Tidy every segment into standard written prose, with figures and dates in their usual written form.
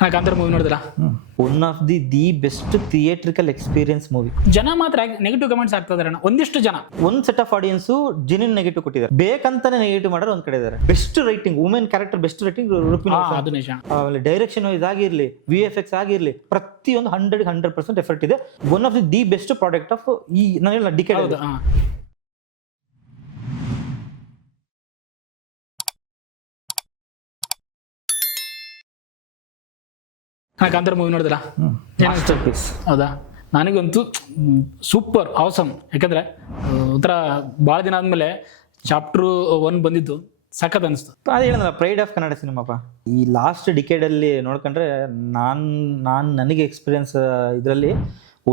Kantara movie ನೋಡಿದ್ರ one of the best theatrical experience movie. ಜನ ಮಾತ್ರ ನೆಗೆಟಿವ್ ಕಮೆಂಟ್ಸ್ ಆಗ್ತದಾರೆ ಒಂದಿಷ್ಟು ಜನ. ಒಂದ್ set of audience genuine negative ಕೊಟ್ಟಿದ್ದಾರೆ, ಬೇಕಂತಾನೆ ನೆಗೆಟಿವ್ ಮಾಡೋರು ಒಂದ್ ಕಡೆ ಇದ್ದಾರೆ. Best writing, women character best writing, ಅದು ನಿಜ. ಆಮೇಲೆ ಡೈರೆಕ್ಷನ್ ವೈಸ್ ಆಗಿರ್ಲಿ, VFX ಆಗಿರ್ಲಿ, ಪ್ರತಿಯೊಂದು 100% ಎಫರ್ಟ್ ಇದೆ. One of the best product of ಈ ನಾನು ಡಿಕೇಡ್. ಕಾಂತಾರ ಮೂವಿ ನೋಡಿದ್ರ ಹೌದಾ? ನನಗಂತೂ ಸೂಪರ್ ಆಸಮ್. ಯಾಕಂದ್ರೆ ಒಂಥರ ಭಾಳ ದಿನ ಆದ್ಮೇಲೆ ಚಾಪ್ಟರ್ 1 ಬಂದಿದ್ದು ಸಖತ್ ಅನಿಸ್ತು. ಅದು ಹೇಳಿದ್ನಲ್ಲ, ಪ್ರೈಡ್ ಆಫ್ ಕನ್ನಡ ಸಿನಿಮಾಪ್ಪ. ಈ ಲಾಸ್ಟ್ ಡಿಕೇಡ್ ಅಲ್ಲಿ ನೋಡ್ಕೊಂಡ್ರೆ ನನಗೆ ಎಕ್ಸ್ಪೀರಿಯನ್ಸ್ ಇದರಲ್ಲಿ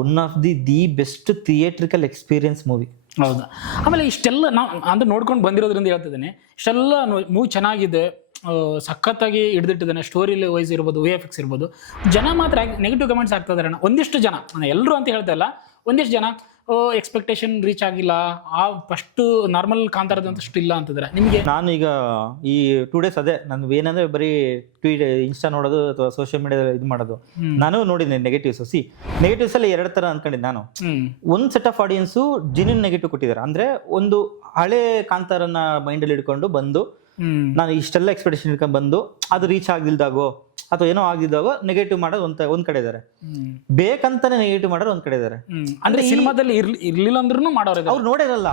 one of the best theatrical experience movie. ಹೌದಾ? ಆಮೇಲೆ ಇಷ್ಟೆಲ್ಲ ನಾವು ಅಂದ್ರೆ ನೋಡ್ಕೊಂಡು ಬಂದಿರೋದ್ರಿಂದ ಹೇಳ್ತಿದ್ದೇನೆ, ಇಷ್ಟೆಲ್ಲ ಮೂವಿ ಚೆನ್ನಾಗಿದೆ, ಸಖತ್ತಾಗಿ ಹಿಡಿದಿಟ್ಟಿದ್ದಾನೆ. ಸ್ಟೋರಿ ವೈಸ್ ಇರ್ಬೋದು, VFX ಇರ್ಬೋದು. ಜನ ಮಾತ್ರ ನೆಗೆಟಿವ್ ಕಮೆಂಟ್ಸ್ ಆಗ್ತಿದ್ದಾರೆ ಎಲ್ಲರೂ ಅಂತ ಹೇಳ್ತಾ ಇಲ್ಲ, ಒಂದಿಷ್ಟು ಜನ ಎಕ್ಸ್ಪೆಕ್ಟೇಷನ್ ರೀಚ್ ಆಗಿಲ್ಲ, ಆ ಫಸ್ಟ್ ನಾರ್ಮಲ್ ಕಾಂತಾರದಂತಷ್ಟು ಇಲ್ಲ ಅಂತಿದ್ರೆ. ನಿಮಗೆ ನಾನು ಈಗ ಈ 2 days ಅದೇ ನಾನು ಏನಂದ್ರೆ ಬರೀ ಟ್ವೀಟ್, ಇನ್ಸ್ಟಾ ನೋಡೋದು ಅಥವಾ ಸೋಷಿಯಲ್ ಮೀಡಿಯಾದಲ್ಲಿ ಇದು ಮಾಡೋದು. ನಾನು ನೋಡಿದ್ದೀನಿ ನೆಗೆಟಿವ್ಸ್. ನೆಗೆಟಿವ್ಸ್ ಅಲ್ಲಿ 2 ತರ ಅನ್ಕೊಂಡಿದ್ದೆ ನಾನು. ಒಂದ್ set of audience genuine negative ಕೊಟ್ಟಿದ್ದಾರೆ. ಅಂದ್ರೆ ಒಂದು ಹಳೆ ಕಾಂತಾರನ ಮೈಂಡ್ ಅಲ್ಲಿ ಇಟ್ಕೊಂಡು ಬಂದು ನಾನು ಇಷ್ಟೆಲ್ಲ ಎಕ್ಸ್ಪೆಕ್ಟೇಷನ್ ಇಟ್ಕೊಂಡು ಬಂದು ಅದು ರೀಚ್ ಆಗಿಲ್ದಾಗೋ ಅಥವಾ ಏನೋ ಆಗಿದ್ದಾಗೋ ನೆಗೆಟಿವ್ ಮಾಡೋದು ಒಂದ್ ಕಡೆ ಇದಾರೆ, ಬೇಕಂತಾನೆ ನೆಗೆಟಿವ್ ಮಾಡೋರು ಒಂದ್ ಕಡೆ ಇದಾರೆ. ಅಂದ್ರೆ ಸಿನಿಮಾದಲ್ಲಿ ಇರ್ಲಿಲ್ಲ ಅಂದ್ರೂ ಮಾಡೋರು ಅವ್ರು ನೋಡಿರಲ್ಲ,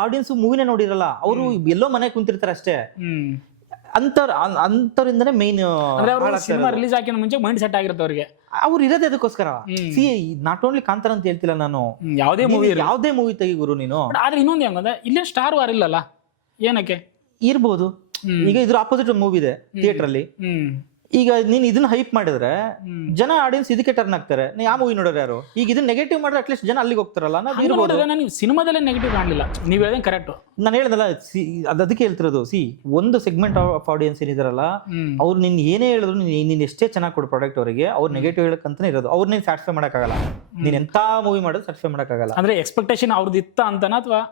ಆಡಿಯನ್ಸ್ ಮೂವಿನೇ ನೋಡಿರಲ್ಲ, ಅವರು ಎಲ್ಲೋ ಮನೆ ಕುಂತಿರ್ತಾರೆ ಅಷ್ಟೇ. ಅಂತವ್ರಿಂದನೇ ಮೇನ್ ಸಿನಿಮಾ ರಿಲೀಸ್ ಆಗಿನ ಮುಂಚೆ ಮೈಂಡ್ ಸೆಟ್ ಆಗಿರುತ್ತೆ ಅವ್ರಿಗೆ. ಅವ್ರು ಇರೋದೇ ಅದಕ್ಕೋಸ್ಕರ. ನಾಟ್ ಓನ್ಲಿ ಕಾಂತಾರ ಅಂತ ಹೇಳ್ತಿಲ್ಲ ನಾನು, ಯಾವ್ದೇ ಮೂವಿ ತೆಗಿ ಗುರು ನೀನು. ಆದ್ರೆ ಇನ್ನೊಂದು ಹೆಂಗಂದ್ರೆ ಇಲ್ಲೇ ಸ್ಟಾರ್ ವಾರ್ ಇಲ್ಲಲ್ಲ, ಏನಕ್ಕೆ ಇರ್ಬೋದು. ಈಗ ಇದ್ರ ಆಪೋಸಿಟ್ ಮೂವಿ ಇದೆ ಥಿಯೇಟರ್ ಅಲ್ಲಿ. ಈಗ ನೀನ್ ಇದನ್ನ ಹೈಪ್ ಮಾಡಿದ್ರೆ ಜನ ಆಡಿಯನ್ಸ್ ಇದಕ್ಕೆ ಟರ್ನ್ ಆಗ್ತಾರೆ. ಯಾವ ಮೂವಿ ನೋಡೋರು ಯಾರು? ಈಗ ಇದನ್ನ ನೆಗೆಟಿವ್ ಮಾಡಿದ್ರೆ ಅಟ್ಲೀಸ್ಟ್ ಜನ ಅಲ್ಲಿಗೆ ಹೋಗ್ತಾರಲ್ಲ. ನನಗೆ ಸಿನಿಮಾದಲ್ಲೇ ನೆಗೆಟಿವ್ ಕಾಣಲಿಲ್ಲ. ನೀವ್ ಹೇಳಿದ್ರೆ ಕರೆಕ್ಟ್. ನಾನು ಹೇಳ್ದಲ್ಲ, ಅದಕ್ಕೆ ಹೇಳ್ತಿರೋದು. ಒಂದು ಸೆಗ್ಮೆಂಟ್ ಆಫ್ ಆಡಿಯನ್ಸ್ ಏನಿದಾರಲ್ಲ, ಅವ್ರು ನಿನ್ ಏನೇ ಹೇಳಿದ್ರು, ನೀನ್ ಎಷ್ಟೇ ಚೆನ್ನಾಗಿ ಕೊಡು ಪ್ರಾಡಕ್ಟ್ ಅವರಿಗೆ, ಅವ್ರು ನೆಗೆಟಿವ್ ಹೇಳಕ್ಕಂತಾನೆ ಇರೋದು. ಅವ್ರು ನೀನ್ ಸ್ಯಾಟಿಸ್ಫೈ ಮಾಡಕ್ಕಾಗಲ್ಲ. ನೀನ್ ಎಂತ ಮೂವಿ ಮಾಡೋದು ಸ್ಯಾಟಿಸ್ಫೈ ಮಾಡಕ್ಕಾಗಲ್ಲ. ಅಂದ್ರೆ ಎಕ್ಸ್ಪೆಕ್ಟೇಷನ್ ಅವ್ರದ್ದು ಇತ್ತ ಅಂತನಾ ಅಥವಾ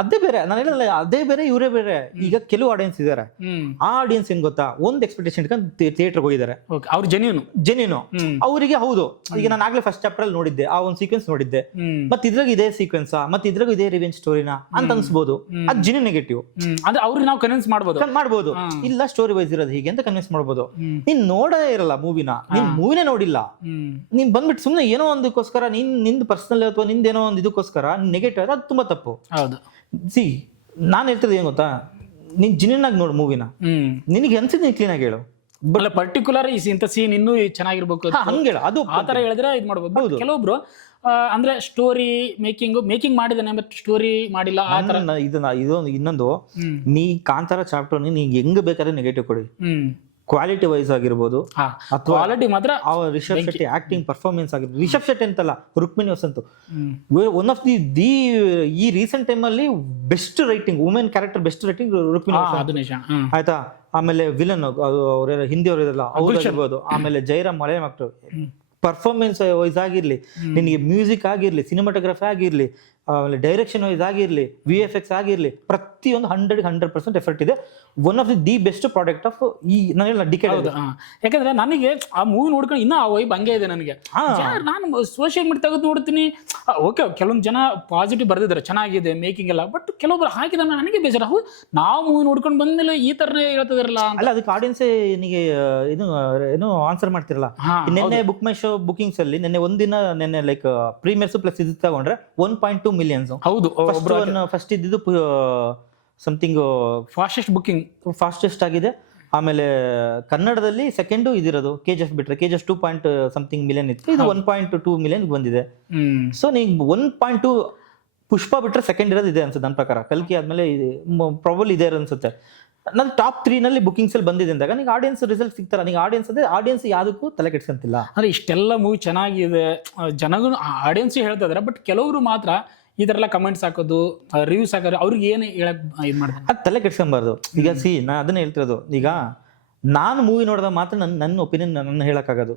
ಅದೇ ಬೇರೆ? ನಾನು ಹೇಳಿಲ್ಲ, ಅದೇ ಬೇರೆ ಇವರೇ ಬೇರೆ. ಈಗ ಕೆಲವು ಆಡಿಯನ್ಸ್ ಇದಾರೆ, ಆ ಆಡಿಯನ್ಸ್ ಏನ್ ಗೊತ್ತಾ, ಒಂದ್ ಎಕ್ಸ್ಪೆಕ್ಟೇಷನ್ ಇಟ್ಕೊಂಡು ಥಿಯೇಟರ್ ಹೋಗಿದ್ದಾರೆ. ಅವ್ರು ಜೆನ್ಯೂನ್ ಅವರಿಗೆ ಹೌದು. ಈಗ ನಾನು ಆಗ್ಲೇ ಫಸ್ಟ್ ಚಾಪ್ಟರ್ ಅಲ್ಲಿ ನೋಡಿದ್ದೆ, ಆ ಒಂದು ಸೀಕ್ವೆನ್ಸ್ ನೋಡಿದ್ದೆ, ಮತ್ತೆ ಇದ್ರಾಗ ಇದೇ ಸೀಕ್ವೆನ್ಸ್, ಮತ್ತೆ ಇದ್ರಾಗ ಇದೇ ರಿವೆಂಜ್ ಸ್ಟೋರಿನ ಅಂತ ಅನ್ಸ್ಬೋದು. ಅದು ಜೆನ್ಯೂನ್ ನೆಗೆಟಿವ್. ಅಂದ್ರೆ ಅವ್ರಿಗೆ ನಾವು ಕನ್ವಿನ್ಸ್ ಮಾಡ್ಬೋದು. ಇಲ್ಲ ಸ್ಟೋರಿ ವೈಸ್ ಇರೋದು ಹೀಗೆ ಅಂತ ಕನ್ವಿನ್ಸ್ ಮಾಡ್ಬೋದು. ನೀನ್ ನೋಡೇ ಇರಲ್ಲ ಮೂವಿನ, ನೀನ್ ಮೂವಿನೇ ನೋಡಿಲ್ಲ, ನೀನ್ ಬಂದ್ಬಿಟ್ಟು ಸುಮ್ನೆ ಏನೋ ಒಂದಕ್ಕೋಸ್ಕರ ನಿಂದು ಪರ್ಸನಲ್ ಅಥವಾ ನಿಂದೇನೋ ಒಂದು ಇದಕ್ಕೋಸ್ಕರ ನೆಗೆಟಿವ್, ಅದು ತುಂಬಾ ತಪ್ಪು. ನಾನ್ ಹೇಳ್ತಿರೋದು ಏನ್ ಗೊತ್ತಾ, ನೀನ್ ಜೆನ್ಯೂನ್ ಆಗಿ ನೋಡು ಮೂವಿನ, ನಿನಗೆ ಅನ್ಸಿದ್ ನೀನ್ ಕ್ಲೀನ್ ಆಗಿ ಹೇಳು. ಪರ್ಟಿಕ್ಯುಲರ್ ಇಂಥ ಸೀನ್ ಇನ್ನೂ ಚೆನ್ನಾಗಿರ್ಬೇಕು ಹಂಗೆ ಅದು ಆತರ ಹೇಳಿದ್ರೆ ಇದು ಮಾಡ್ಬೋದು. ಕೆಲವೊಬ್ರು ಅಂದ್ರೆ ಸ್ಟೋರಿ ಮೇಕಿಂಗ್ ಮಾಡಿದಾನೆ ಬಟ್ ಸ್ಟೋರಿ ಮಾಡಿಲ್ಲ ಆ ತರ. ಇದೊಂದು ಇನ್ನೊಂದು, ನೀ ಕಾಂತಾರ ಚಾಪ್ಟರ್ ನೀ ಹೆಂಗ್ ಬೇಕಾದ್ರೆ ನೆಗೆಟಿವ್ ಕೊಡಿ, ಕ್ವಾಲಿಟಿ ವೈಸ್ ಆಗಿರ್ಬೋದು, ಅಥವಾ ಕ್ವಾಲಿಟಿ ಮಾತ್ರ ರಿಷಬ್ ಶೆಟ್ಟಿ ಆಕ್ಟಿಂಗ್ ಪರ್ಫಾರ್ಮೆನ್ಸ್ ಆಗಿರ್ಬೋದು. ರಿಷಬ್ ಶೆಟ್ಟಿ ಅಂತಲ್ಲ, Rukmini Vasanth one of the ಈ ರೀಸೆಂಟ್ ಟೈಮ್ ಅಲ್ಲಿ best writing, women character best writing Rukmini Vasanth ಆಯ್ತಾ. ಆಮೇಲೆ ವಿಲನ್ ಅವ್ರ ಹಿಂದಿ ಅವರು ಇರಲ್ಲ ಅವ್ರು ಇರ್ಬೋದು. ಆಮೇಲೆ Jairam Malayalam actor, performance wise ಆಗಿರ್ಲಿ, ನಿನಗೆ ಮ್ಯೂಸಿಕ್ ಆಗಿರ್ಲಿ, ಸಿನಿಮಾಟೋಗ್ರಫಿ ಆಗಿರ್ಲಿ, ಆಮೇಲೆ ಡೈರೆಕ್ಷನ್ ವೈಸ್ ಆಗಿರ್ಲಿ, VFX ಆಗಿರ್ಲಿ, ಪ್ರತಿಯೊಂದು 100% ಎಫರ್ಟ್ ಇದೆ. One of the best product of ಈ ನಾನು ಡಿಕೇಡ್. ಯಾಕಂದ್ರೆ ನನಗೆ ಆ ಮೂವಿ ನೋಡ್ಕೊಂಡು ಇನ್ನೂ ಆ ವೈಬ್ ಹಂಗೆ ಇದೆ ನನಗೆ. ನಾನು ಸೋಷಿಯಲ್ ಮೀಡಿಯಾ ತೆಗೆದು ನೋಡ್ತೀನಿ, ಓಕೆ ಕೆಲವೊಂದು ಜನ ಪಾಸಿಟಿವ್ ಬರ್ದಿದ್ದಾರೆ, ಚೆನ್ನಾಗಿದೆ ಮೇಕಿಂಗ್ ಎಲ್ಲ, ಬಟ್ ಕೆಲವೊಬ್ರು ಹಾಕಿದ ನನಗೆ ಬೇಜಾರ. ನಾವು ಮೂವಿ ನೋಡ್ಕೊಂಡು ಬಂದ್ಮೇಲೆ ಈ ತರನೇ ಹೇಳ್ತಿದಾರಲ್ಲ. ಅಲ್ಲ, ಅದಕ್ಕೆ ಆಡಿಯನ್ಸ್ ನಿನಗೆ ಏನು ಆನ್ಸರ್ ಮಾಡ್ತಿರಲ್ಲ. ನಿನ್ನೆ ಬುಕ್ ಮೈ ಶೋ ಬುಕಿಂಗ್ಸ್ ಅಲ್ಲಿ ನಿನ್ನೆ ಲೈಕ್ ಪ್ರೀಮಿಯರ್ಸ್ ಪ್ಲಸ್ ಇದು ತಗೊಂಡ್ರೆ 1.2 million. ಹೌದು, ಫಸ್ಟ್ ಇದ್ದಿದ್ದು ಸಮಥಿಂಗ್ ಫಾಸ್ಟೆಸ್ಟ್ ಆಗಿದೆ. ಆಮೇಲೆ ಕನ್ನಡದಲ್ಲಿ ಸೆಕೆಂಡ್ ಇದಿರೋದು KGF ಬಿಟ್ರೆ, KGF 2.something million ಇತ್ತು, ಇದು 1.2 million ಬಂದಿದೆ. ಸೊ ನೀವು 1.2 ಪುಷ್ಪ ಬಿಟ್ರೆ ಸೆಕೆಂಡ್ ಇರೋದು ಇದೆ ಅನ್ಸುತ್ತೆ ನನ್ನ ಪ್ರಕಾರ. ಕಲ್ಕಿ ಆದ್ಮೇಲೆ ಪ್ರಾಬಲ್ ಇದೆ ಅನ್ಸುತ್ತೆ. ನನ್ನ ಟಾಪ್ 3 ನಲ್ಲಿ ಬುಕಿಂಗ್ಸ್ ಅಲ್ಲಿ ಬಂದಿದೆ ಅಂದಾಗ ನಿಂಗೆ ಆಡಿಯನ್ಸ್ ರಿಸಲ್ಟ್ ಸಿಗ್ತಾರ. ನಿಂಗೆ ಆಡಿಯನ್ಸ್ ಯಾವ್ದಕ್ಕೂ ತಲೆ ಕೆಡ್ಸಂತಿಲ್ಲ. ಅಂದ್ರೆ ಇಷ್ಟೆಲ್ಲ ಮೂವಿ ಚೆನ್ನಾಗಿದೆ, ಜನಗಳು ಆಡಿಯನ್ಸ್ ಹೇಳ್ತಾ ಇದಾರೆ, ಬಟ್ ಕೆಲವರು ಮಾತ್ರ ಈ ತರ ಎಲ್ಲ ಕಮೆಂಟ್ಸ್ ಹಾಕೋದು, ರಿವ್ಯೂಸ್ ಹಾಕೋದು, ಅವ್ರಿಗೆ ಏನು ಹೇಳಕ್ ಇದು ಮಾಡ್ತಾರೆ, ಅದು ತಲೆ ಕೆಡ್ಸ್ಕೊಂಬಾರ್ದು. ಈಗ ನಾ ಅದನ್ನ ಹೇಳ್ತಿರೋದು. ಈಗ ನಾನು ಮೂವಿ ನೋಡಿದಾಗ ಮಾತ್ರ ನನ್ನ ಒಪಿನಿಯನ್ ನನ್ನ ಹೇಳಕ್ಕಾಗೋದು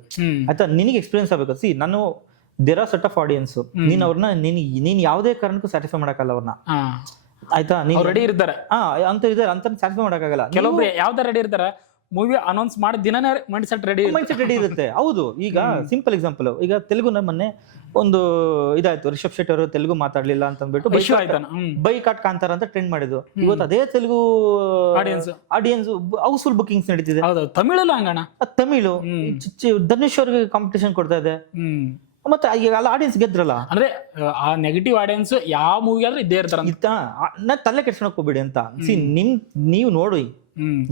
ಆಯ್ತಾ. ನಿನಗೆ ಎಕ್ಸ್ಪೀರಿಯನ್ಸ್ ಆಗಬೇಕು. ನಾನು there are set of audience, ನೀನ್ ಅವ್ರನ್ನ ನೀನ್ ಯಾವುದೇ ಕಾರಣಕ್ಕೂ ಸ್ಯಾಟಿಸ್ಫೈ ಮಾಡಕ್ಕಲ್ಲ ಅವ್ರನ್ನ ಆಯ್ತಾ. ರೆಡಿ ಇರ್ತಾರೆ ಅಂತ ಸ್ಯಾಟಿಸ್ಫೈ ಮಾಡಕ್ಕಾಗಲ್ಲ. ಕೆಲವೊಬ್ರು ಯಾವ್ದಾರ ರೆಡಿ ಇರ್ತಾರೆ, ಮೂವಿ ಅನೌನ್ಸ್ ಮಾಡಿ ದಿನನೇ mindset ready. Mindset ready ಇರುತ್ತೆ. ಹೌದು, ಈಗ ಸಿಂಪಲ್ ಎಕ್ಸಾಂಪಲ್, ಈಗ ತೆಲುಗು ಮೊನ್ನೆ ಒಂದು ಇದಾಯ್ತು, ರಿಷಬ್ ಶೆಟ್ಟಿ ಅವರು ತೆಲುಗು ಮಾತಾಡ್ಲಿಲ್ಲ ಅಂತ ಅಂದ್ಬಿಟ್ಟು ಬೈಕಾಟ್ ಕಾಂತಾರ ಅಂತ ಟ್ರೆಂಡ್ ಮಾಡಿದ್ರು. ಇವತ್ತು ಅದೇ ತೆಲುಗು ಆಡಿಯನ್ಸ್ ಹೌಸ್ಫುಲ್ ಬುಕಿಂಗ್ಸ್ ನಡೀತಿದೆ. ತಮಿಳಲ್ಲ ಹಂಗಣ, ತಮಿಳು ಧನುಷ್ ಅವ್ರಿಗೆ ಕಾಂಪಿಟೇಷನ್ ಕೊಡ್ತಾ ಇದೆ. ಮತ್ತೆ ಎಲ್ಲ ಆಡಿಯನ್ಸ್ ಗೆದ್ರಲ್ಲ, ಅಂದ್ರೆ ಆ ನೆಗೆಟಿವ್ ಆಡಿಯನ್ಸ್ ಯಾವ ಮೂವಿ ಆದ್ರೂ ಇದ್ದೇ ಇರ್ತಾರ. ನಾ ತಲೆ ಕೆಡ್ಸ್ಕೊಳಕ್ ಹೋಗ್ಬೇಡಿ ಅಂತ. ಸಿ ನೀವು ನೋಡಿ,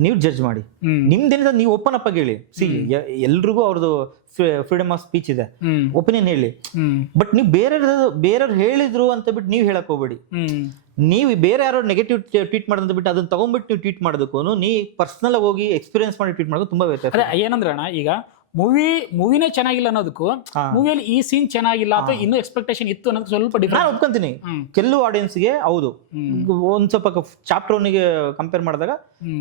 ನೀವು ಜಡ್ಜ್ ಮಾಡಿ, ನಿಮ್ದೇನಿದೆ ನೀವು ಓಪನ್ ಅಪ್ ಆಗಿ ಹೇಳಿ. ಸಿ ಎಲ್ರಿಗೂ ಅವ್ರದ್ದು ಫ್ರೀಡಮ್ ಆಫ್ ಸ್ಪೀಚ್ ಇದೆ, ಒಪಿನಿಯನ್ ಹೇಳಿ. ಬಟ್ ನೀವು ಬೇರೆಯವ್ರು ಹೇಳಿದ್ರು ಅಂತ ಬಿಟ್ಟು ನೀವು ಹೇಳಕ್ ಹೋಗ್ಬೇಡಿ. ನೀವು ಬೇರೆ ಯಾರೋ ನೆಗೆಟಿವ್ ಟ್ವೀಟ್ ಮಾಡೋದಂತ ಬಿಟ್ಟು ಅದನ್ನ ತಗೊಂಡ್ಬಿಟ್ಟು ನೀವು ಟ್ವೀಟ್ ಮಾಡೋದಕ್ಕೂ ನೀ ಪರ್ಸನಲ್ ಹೋಗಿ ಎಕ್ಸ್ಪೀರಿಯನ್ಸ್ ಮಾಡಿ ಟ್ವೀಟ್ ಮಾಡೋದು ತುಂಬಾ ವ್ಯತ್ಯಾಸ. ಏನಂದ್ರೆ ಅಣ್ಣ, ಈಗ ಮೂವಿನೇ ಚೆನ್ನಾಗಿಲ್ಲ ಅನ್ನೋದಕ್ಕೂ ಮೂವಿಯಲ್ಲಿ ಈ ಸೀನ್ ಚೆನ್ನಾಗಿಲ್ಲ ಅಥವಾ ಇನ್ನೂ ಎಕ್ಸ್ಪೆಕ್ಟೇಷನ್ ಇತ್ತು ಅನ್ನೋದು ಸ್ವಲ್ಪ ಡಿಫ್ರೆಂಟ್. ನಾನು ಒಪ್ಕೊಂತೀನಿ, ಕೆಲವು ಆಡಿಯನ್ಸ್ಗೆ ಹೌದು ಒಂದ್ ಸ್ವಲ್ಪ ಚಾಪ್ಟರ್ ಒನ್ಗೆ ಕಂಪೇರ್ ಮಾಡಿದಾಗ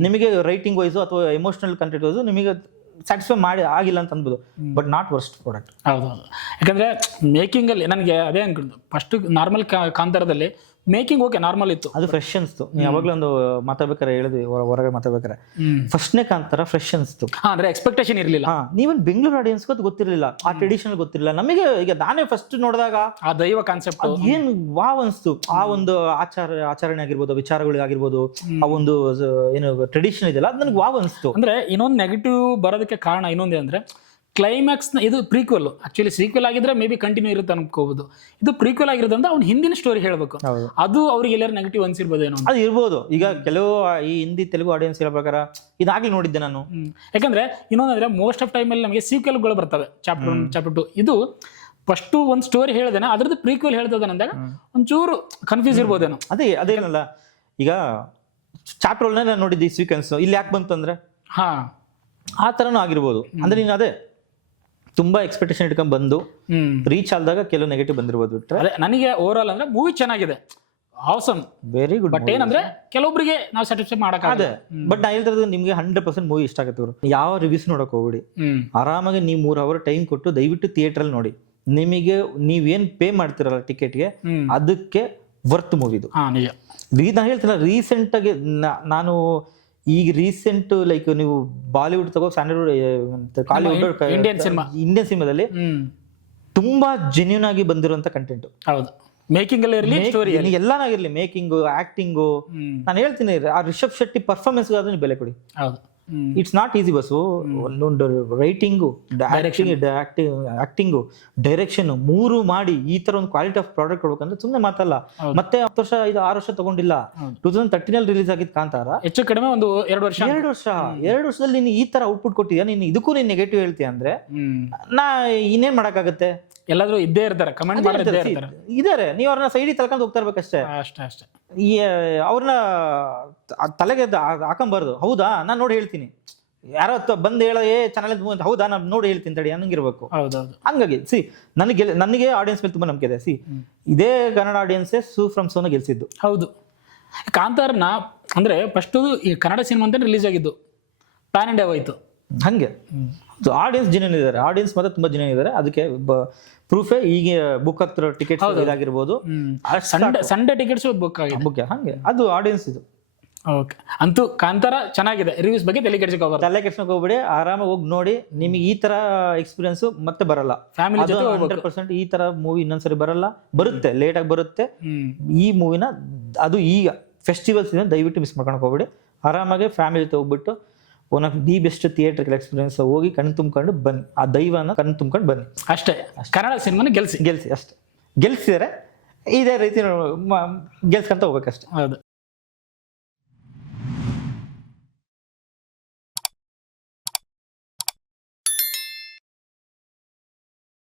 ನಿಮಗೆ ರೈಟಿಂಗ್ ವೈಸು ಅಥವಾ ಎಮೋಷನಲ್ ಕಂಟೆಂಟ್ ವೈಸು ನಿಮಗೆ ಸ್ಯಾಟಿಸ್ಫೈ ಮಾಡಿ ಆಗಿಲ್ಲ ಅಂತ ಅನ್ಬೋದು, ಬಟ್ ನಾಟ್ ವರ್ಸ್ಟ್ ಪ್ರಾಡಕ್ಟ್. ಹೌದೌದು, ಯಾಕಂದ್ರೆ ಮೇಕಿಂಗ್ ಅಲ್ಲಿ ನನಗೆ ಅದೇ ಅನ್ಕೊಂಡು ಫಸ್ಟ್ ನಾರ್ಮಲ್ ಕಾಂತಾರದಲ್ಲಿ ಮೇಕಿಂಗ್ ಓಕೆ ನಾರ್ಮಲ್ ಇತ್ತು, ಅದು ಫ್ರೆಶ್ ಅನ್ಸ್ತು. ಯಾವಾಗ್ಲೂ ಒಂದು ಮಾತಾಡ್ಬೇಕಾರೆ ಹೇಳಿದ್ವಿ, ಹೊರಗಡೆ ಮಾತಾಡ್ಬೇಕಾರೆ ಫಸ್ಟ್ನೇ ಕಾಂತಾರ ಫ್ರೆಶ್ ಅನ್ಸ್ತು. ಅಂದ್ರೆ ಎಕ್ಸ್ಪೆಕ್ಟೇಷನ್ ಇರ್ಲಿಲ್ಲ. ನೀವನ್ ಬೆಂಗಳೂರು ಆಡಿಯನ್ಸ್ ಗೊತ್ತಿರಲಿಲ್ಲ, ಆ ಟ್ರೆಡಿಷನಲ್ ಗೊತ್ತಿರಲಿಲ್ಲ ನಮಗೆ. ಈಗ ನಾನೇ ಫಸ್ಟ್ ನೋಡಿದಾಗ ಆ ದೈವ ಕಾನ್ಸೆಪ್ಟ್ ಏನ್ ವಾವ್ ಅನ್ಸ್ತು. ಆ ಒಂದು ಆಚರಣೆ ಆಗಿರ್ಬೋದು, ವಿಚಾರಗಳಿಗಾಗಿರ್ಬೋದು, ಆ ಒಂದು ಏನು ಟ್ರೆಡಿಷನ್ ಇದೆಯಲ್ಲ ಅದು ನನಗೆ ವಾವ್ ಅನ್ಸ್ತು. ಅಂದ್ರೆ ಇನ್ನೊಂದು ನೆಗೆಟಿವ್ ಬರೋದಕ್ಕೆ ಕಾರಣ ಇನ್ನೊಂದೇ ಅಂದ್ರೆ ಕ್ಲೈಮ್ಯಾಕ್ಸ್ ಇದು ಪ್ರೀಕ್ವೆಲ್. ಆಕ್ಚುಲಿ ಸೀಕ್ವೆಲ್ ಆಗಿದ್ರೆ ಮೇ ಬಿ ಕಂಟಿನ್ಯೂ ಇರುತ್ತೆ ಅನ್ಕೋಬಹುದು. ಇದು ಪ್ರೀಕ್ವೆಲ್ ಆಗಿರೋದ್ರಿಂದ ಅವ್ನು ಹಿಂದಿನ ಸ್ಟೋರಿ ಹೇಳ್ಬೇಕು, ಅದು ಅವ್ರಿಗೆ ಎಲ್ಲರೂ ನೆಗೆಟಿವ್ ಅನ್ಸಿರ್ಬೋದು ಏನೋ. ಅದು ಇರ್ಬೋದು. ಈಗ ಕೆಲವು ಈ ಹಿಂದಿ ತೆಲುಗು ಆಡಿಯನ್ಸ್ ಹೇಳೋ ಪ್ರಕಾರ ಇದಾಗ್ಲಿ ನೋಡಿದ್ದೆ ನಾನು. ಯಾಕಂದ್ರೆ ಇನ್ನೊಂದಂದ್ರೆ ಮೋಸ್ಟ್ ಆಫ್ ಟೈಮ್ ಅಲ್ಲಿ ನಮಗೆ ಸೀಕ್ವೆಲ್ಗಳು ಬರ್ತವೆ, ಚಾಪ್ಟರ್ 1 ಚಾಪ್ಟರ್ 2. ಇದು ಫಸ್ಟ್ ಒಂದು ಸ್ಟೋರಿ ಹೇಳಿದೇನೆ, ಅದ್ರದ್ದು ಪ್ರೀಕ್ವೆಲ್ ಹೇಳ್ತದೆ ಅಂದಾಗ ಒಂಚೂರು ಕನ್ಫ್ಯೂಸ್ ಇರ್ಬೋದೇನೋ. ಅದೇನಲ್ಲ, ಈಗ ಚಾಪ್ಟರ್ ನಾನು ನೋಡಿದ್ದೆ ಸೀಕ್ವೆನ್ಸ್ ಇಲ್ಲಿ ಯಾಕೆ ಬಂತು ಅಂದ್ರೆ ಆ ತರನೂ ಆಗಿರ್ಬೋದು. ಅಂದ್ರೆ ನೀನು ಅದೇ ತುಂಬಾ ಎಕ್ಸ್ಪೆಕ್ಟೇಷನ್ ಇಟ್ಕೊಂಡ್ ಬಂದು ರೀಚ್ ಆದಾಗ ಕೆಲವು ನೆಗೆಟಿವ್ ಬಂದಿರ್ಬೋದು. ಬಿಟ್ರೆ ನನಗೆ ಓವರ್ ಆಲ್ ಅಂದ್ರೆ ಮೂವಿ ಚೆನ್ನಾಗಿದೆ, ಆಸಮ್, ವೆರಿ ಗುಡ್. ಬಟ್ ಏನಂದ್ರೆ ಕೆಲವೊಬ್ಬರಿಗೆ ನಾವು ಸ್ಯಾಟಿಸ್ಫೈ ಮಾಡಕ್ಕಾಗಲ್ಲ. ಬಟ್ ನಾ ಹೇಳ್ತಿರೋದು ನಿಮ್ಗೆ 100% ಮೂವಿ ಇಷ್ಟ ಆಗುತ್ತೆ. ಅವರು ಯಾವ ರಿವ್ಯೂಸ್ ನೋಡಕ್ ಹೋಗ್ಬಿಡಿ, ಆರಾಮಾಗಿ ನೀವು 3 ಅವರ್ ಟೈಮ್ ಕೊಟ್ಟು ದಯವಿಟ್ಟು ಥಿಯೇಟರ್ ಅಲ್ಲಿ ನೋಡಿ. ನಿಮಗೆ ನೀವೇನ್ ಪೇ ಮಾಡ್ತಿರಲ್ಲ ಟಿಕೆಟ್ಗೆ, ಅದಕ್ಕೆ ವರ್ತ್ ಮೂವಿದು. ನಾನು ಹೇಳ್ತಿಲ್ಲ, ರೀಸೆಂಟ್ ಆಗಿ ನಾನು ಈಗ ರೀಸೆಂಟ್ ಲೈಕ್ ನೀವು ಬಾಲಿವುಡ್ ತಗೋ, ಸ್ಯಾಂಡಲ್ವುಡ್, ಕಾಲಿವುಡ್, ಇಂಡಿಯನ್ ಸಿನಿಮಾದಲ್ಲಿ ತುಂಬಾ ಜೆನ್ಯೂನ್ ಆಗಿ ಬಂದಿರುವಂತ ಕಂಟೆಂಟ್. ಹೌದು, ಮೇಕಿಂಗ್ ಅಲ್ಲಿ ಇರಲಿ, ಸ್ಟೋರಿ ಎಲ್ಲಾನಾಗಿರ್ಲಿ, ಮೇಕಿಂಗ್, ಆಕ್ಟಿಂಗು. ನಾನು ಹೇಳ್ತೀನಿ, ಆ ರಿಷಬ್ ಶೆಟ್ಟಿ ಪರ್ಫಾರ್ಮೆನ್ಸ್ ಆದ್ರೆ ನೀವು ಬೆಲೆ ಕೊಡಿ. ಹೌದು, ಇಟ್ಸ್ ನಾಟ್ ಈಸಿ ಬಸ್ಸು. ಒಂದೊಂದು ರೈಟಿಂಗು, ಆಕ್ಟಿಂಗು, ಡೈರೆಕ್ಷನ್ 3 ಮಾಡಿ ಈ ತರ ಒಂದು ಕ್ವಾಲಿಟಿ ಆಫ್ ಪ್ರಾಡಕ್ಟ್ ಕೊಡ್ಬೇಕಂದ್ರೆ ಸುಮ್ಮನೆ ಮಾತಲ್ಲ. ಮತ್ತೆ 10 ವರ್ಷ 6 ವರ್ಷ ತಗೊಂಡಿಲ್ಲ. 2013 ರಿಲೀಸ್ ಆಗಿದ್ದು ಕಾಂತಾರ, ಹೆಚ್ಚು ಕಡಿಮೆ ಒಂದು 2 ವರ್ಷದಲ್ಲಿ ನೀನು ಈ ತರ ಔಟ್ಪುಟ್ ಕೊಟ್ಟಿದ್ಯಾ. ನೀನು ಇದಕ್ಕೂ ನೀನು ನೆಗೆಟಿವ್ ಹೇಳ್ತೀಯ ಅಂದ್ರೆ ನಾ ಇನ್ನೇನ್ ಮಾಡಕ್ಕಾಗತ್ತೆ. ಎಲ್ಲಾದ್ರೂ ಇದ್ದೇ ಇರ್ತಾರೆ, ಕಮೆಂಟ್ ಇದಾರೆ. ನೀವು ಅವ್ರನ್ನ ಸೈಡಿಗೆ ತಳ್ಕೊಂಡು ಹೋಗ್ತಾ ಇರ್ಬೇಕಷ್ಟೇ. ಅಷ್ಟೇ. ಅವ್ರನ್ನ ತಲೆಗೆ ಹಾಕೊಂಬಾರ್ದು. ಹೌದಾ, ನಾನ್ ನೋಡಿ ಹೇಳ್ತೀನಿ, ಯಾರೋ ಬಂದ್ ಹೇಳೋ ಚಾನಲ್ ಹೌದಾ ನಾನು ನೋಡಿ ಹೇಳ್ತೀನಿ ತಡಿ ಅನ್ನಂಗಿರ್ಬೇಕು. ಹಂಗಾಗಿ ನನಗೆ ಆಡಿಯನ್ಸ್ ಮೇಲೆ ತುಂಬಾ ನಂಬಿಕೆ ಇದೆ. ಇದೇ ಕನ್ನಡ ಆಡಿಯನ್ಸೇ ಸೂ ಫ್ರಮ್ ಸೋನ ಗೆಲ್ಸಿದ್ದು. ಹೌದು, ಕಾಂತಾರನ ಅಂದ್ರೆ ಫಸ್ಟ್ ಈ ಕನ್ನಡ ಸಿನಿಮಾ ಅಂತ ರಿಲೀಸ್ ಆಗಿದ್ದು, ಪ್ಯಾನ್ ಇಂಡಿಯಾ ಹೋಯ್ತು. ಹಂಗೆ ಆಡಿಯನ್ಸ್ ಜೆನ್ಯೂನ್ ಇದ್ದಾರೆ, ಆಡಿಯನ್ಸ್ ಮಾತ್ರ ತುಂಬಾ ಜೆನ್ಯೂನ್ ಇದ್ದಾರೆ. ಅದಕ್ಕೆ ಪ್ರೂಫೇ ಈಗ ಬುಕ್ ಹತ್ರ ಟಿಕೆಟ್ ಇದಾಗಿರ್ಬೋದು, ಸಂಡೇ ಟಿಕೆಟ್ಸ್ ಬುಕ್ ಆಗಿದೆ. ಹಂಗೆ ಅದು ಆಡಿಯನ್ಸ್ ಇದು. ಓಕೆ, ಅಂತೂ ಕಾಂತಾರ ಚೆನ್ನಾಗಿದೆ. ರಿವ್ಯೂಸ್ ಬಗ್ಗೆ ತಲೆ ಕೆಡ್ಸ್ಕೊಂಡ್ ಹೋಗ್ಬೇಡಿ, ಆರಾಮಾಗಿ ಹೋಗಿ ನೋಡಿ. ನಿಮಗೆ ಈ ತರ ಎಕ್ಸ್ಪೀರಿಯನ್ಸ್ ಮತ್ತೆ ಬರಲ್ಲ. ಫ್ಯಾಮಿಲಿ ಜೊತೆ 100% ಈ ತರ ಮೂವಿ ಇನ್ನೊಂದ್ಸರಿ ಬರಲ್ಲ, ಬರುತ್ತೆ, ಲೇಟ್ ಆಗಿ ಬರುತ್ತೆ. ಈ ಮೂವಿನ ಅದು ಈಗ ಫೆಸ್ಟಿವಲ್ಸ್ ದಯವಿಟ್ಟು ಮಿಸ್ ಮಾಡ್ಕೊಳಕ್ ಹೋಗ್ಬೇಡಿ. ಆರಾಮಾಗಿ ಫ್ಯಾಮಿಲಿ ಜೊತೆ ಹೋಗ್ಬಿಟ್ಟು one of the best theatre experience ಹೋಗಿ ಕಣ್ಣು ತುಂಬ್ಕೊಂಡು ಬನ್ನಿ. ಆ ದೈವನ ಕಣ್ಣು ತುಂಬ್ಕೊಂಡು ಬನ್ನಿ ಅಷ್ಟೇ. ಕನ್ನಡ ಸಿನಿಮಾನ ಗೆಲ್ಸಿ ಅಷ್ಟೇ. ಗೆಲ್ಸಿದರೆ ಇದೇ ರೀತಿ ಗೆಲ್ಸ್ಕೊಂತ ಹೋಗ್ಬೇಕಷ್ಟೇ. ಹೌದು.